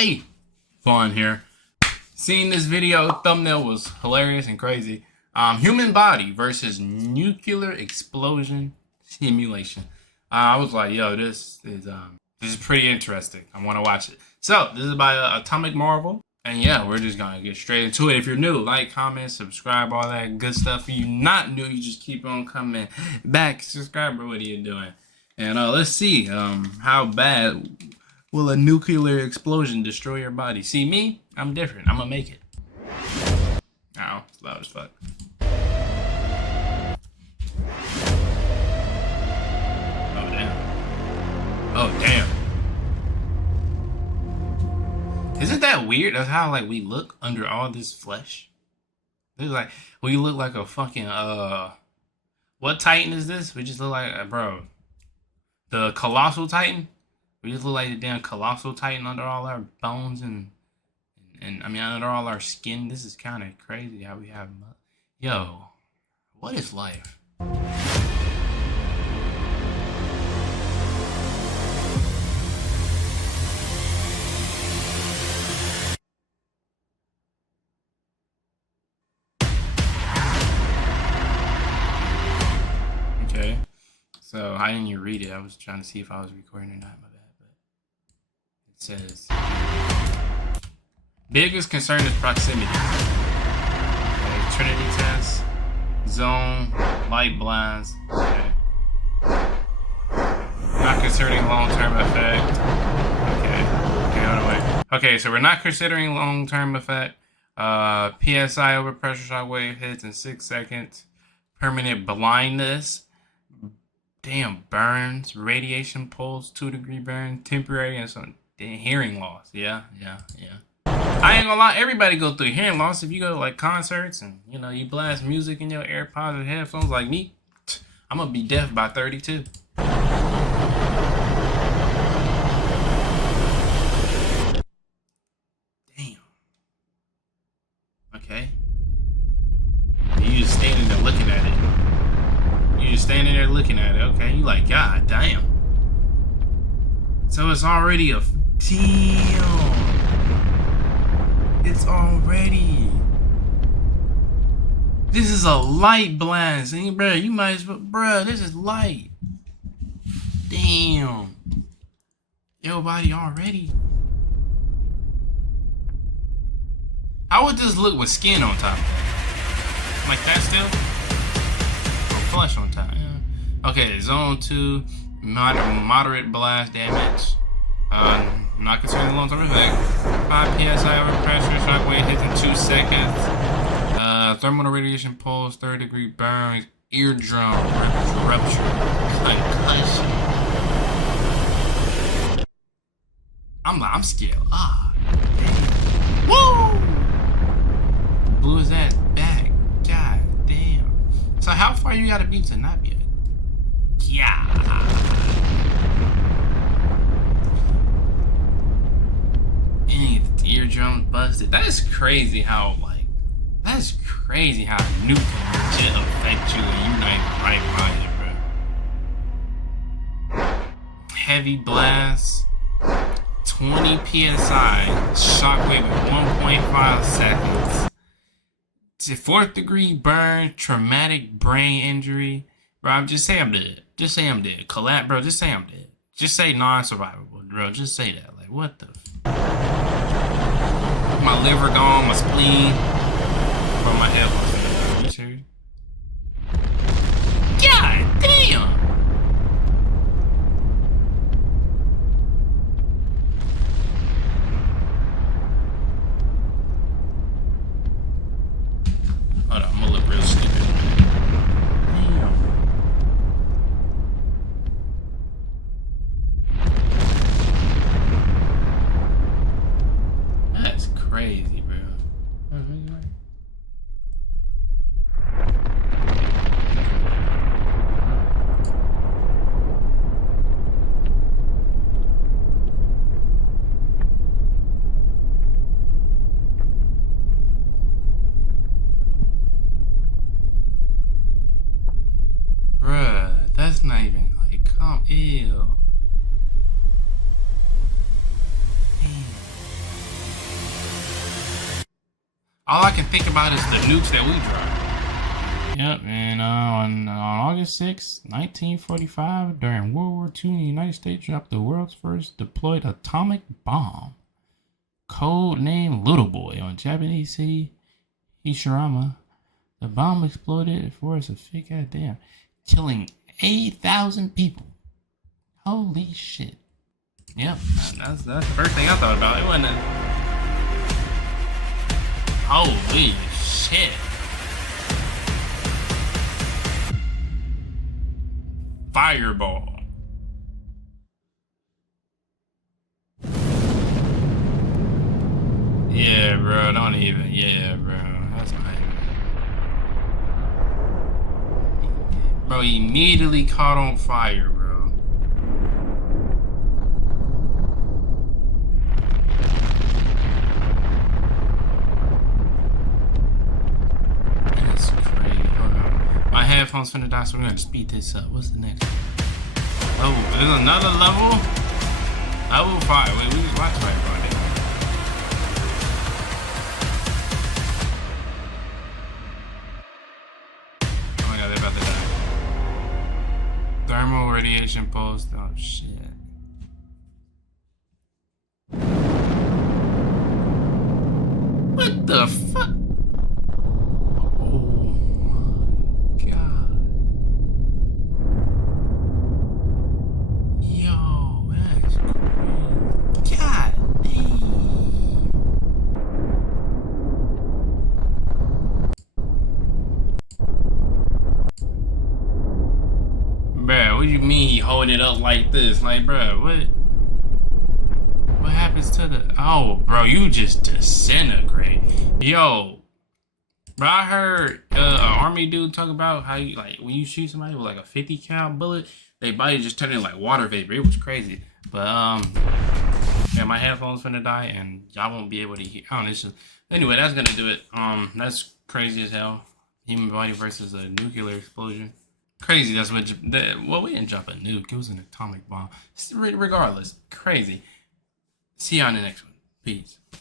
Hey, Vaughn here. Seeing this video, thumbnail was hilarious and crazy. Human body versus nuclear explosion simulation. I was like, yo, this is pretty interesting. I want to watch it. So this is by Atomic Marvel, and yeah, we're just gonna get straight into it. If you're new, like, comment, subscribe, all that good stuff. If you're not new, you just keep on coming back. Subscriber, what are you doing? And let's see how bad will a nuclear explosion destroy your body? See me? I'm different. I'm gonna make it. Ow, it's loud as fuck. Oh damn. Oh damn. Isn't that weird? That's how like we look under all this flesh. It's like we look like a fucking what Titan is this? We just look like bro. The Colossal Titan? We just look like the damn Colossal Titan under all our bones and I mean under all our skin. This is kind of crazy how we have. Yo, what is life? Okay, so how didn't you read it? I was trying to see if I was recording or not. My bad, but it says. Biggest concern is proximity. Okay, Trinity test, zone, light blinds. Okay. Not considering long-term effect. Okay. Okay, hold on, wait. Okay, so we're not considering long-term effect. PSI over pressure shock wave hits in 6 seconds. Permanent blindness. Damn, burns. Radiation pulse, 2-degree burn. Temporary and some hearing loss. Yeah. I ain't gonna lie, everybody go through hearing loss. If you go to like concerts and you know you blast music in your AirPods or headphones like me, I'm gonna be deaf by 32. Damn. Okay. You just standing there looking at it. You just standing there looking at it. Okay. You like, God damn. So it's already a damn. It's already. This is a light blast, and bro, you might as well, bro. This is light. Damn. Your body already. How would this look with skin on top? Like that still? Or flesh on top? Yeah. Okay, zone 2, moderate blast damage. Not considering the long-term effect. 5 PSI over pressure, shockwave hits in 2 seconds. Thermal radiation pulse, 3rd-degree burns, eardrum rupture, concussion. I'm scared. Damn. Woo! Blew his ass back. God damn. So how far you gotta be to not be a... Yeah. Eardrums busted. That is crazy how that's crazy how nuke can legit affect you when you're not even right mind, bro. Heavy blast, 20 PSI, shockwave at 1.5 seconds. 4th degree burn, traumatic brain injury. Bro, just say I'm dead. Just say I'm dead. Collapse, bro, just say I'm dead. Just say non-survivable, bro. Just say that. Like, what the my liver gone, my spleen, from my head. Are you serious? God damn! Hold on, I'm gonna look real stupid. Damn. That's crazy, bro. Bruh, that's not even like, come, ew. Damn. All I can think about is the nukes that we dropped. Yep, and on August 6, 1945, during World War II, the United States dropped the world's first deployed atomic bomb, code name Little Boy, on Japanese city Hiroshima. The bomb exploded for us a fake goddamn, killing 8,000 people. Holy shit. Yep, that's the first thing I thought about. It wasn't holy shit. Fireball. Yeah, bro, don't even. Yeah, bro. That's not even. Bro, he immediately caught on fire, bro. That's crazy. Hold on. My headphones finna die, so we're gonna speed this up. What's the next one? Oh, there's another level? Level 5. Wait, we just watched Fireball. They're about to die. Thermal radiation pulse. Oh shit. What the fuck? Oh my god. Yo, that's crazy. God damn. Bruh, what do you mean he holding it up like this? Like, bruh, what happens to the... Oh, bro, you just disintegrate. Yo, bro, I heard an army dude talk about how you, like, when you shoot somebody with, like, a 50 cal bullet, their body just turned into, like, water vapor. It was crazy. But, yeah, my headphones finna die, and y'all won't be able to hear... I don't know, it's just... Anyway, that's gonna do it. That's crazy as hell. Human body versus a nuclear explosion. Crazy, that's what... Well, we didn't drop a nuke. It was an atomic bomb. Regardless, crazy. See you on the next one. Peace.